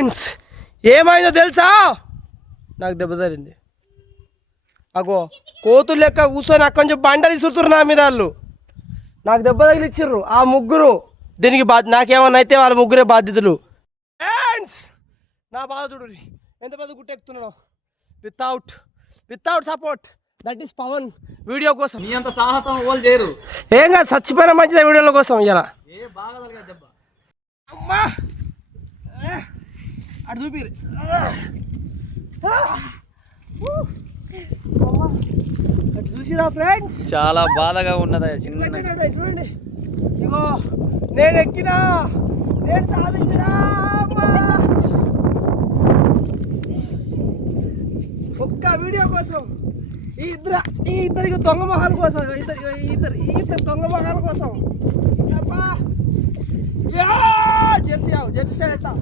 Friends, ఏమైందో తెలుసా? నాకు దెబ్బ తగిలింది. అగో కోతులు లెక్క కూర్చొని అక్కడి నుంచి బండలు ఇసురుతున్నారు నా మీద. వాళ్ళు నాకు దెబ్బ తగిలిచ్చిర్రు ఆ ముగ్గురు. దీనికి నాకేమన్నా అయితే వాళ్ళ ముగ్గురే బాధ్యతలు. ఫ్రెండ్స్, నా బాధ చూడు ఎంత పెద్ద గుట్టెక్కుతున్నాను. Without support. That is Pawan. Video కోసం నీ అంత సాహసం వాళ్ళు చేయరు. ఏం కాదు, చచ్చిపోయిన మంచిదే వీడియోల కోసం. ఇలా దెబ్బ అమ్మా అటు చూపి అటు చూసిరా ఫ్రెండ్స్, చాలా బాధగా ఉన్నది. చిన్న చూడండి, ఇగో నేను ఎక్కినా, నేను సాధించినా. ఒక్క వీడియో కోసం ఈ ఇద్దరికి దొంగ మొహాల కోసం, ఇద్దరు దొంగ మొహాల కోసం. జెర్సీ స్టార్ట్ అవుతా.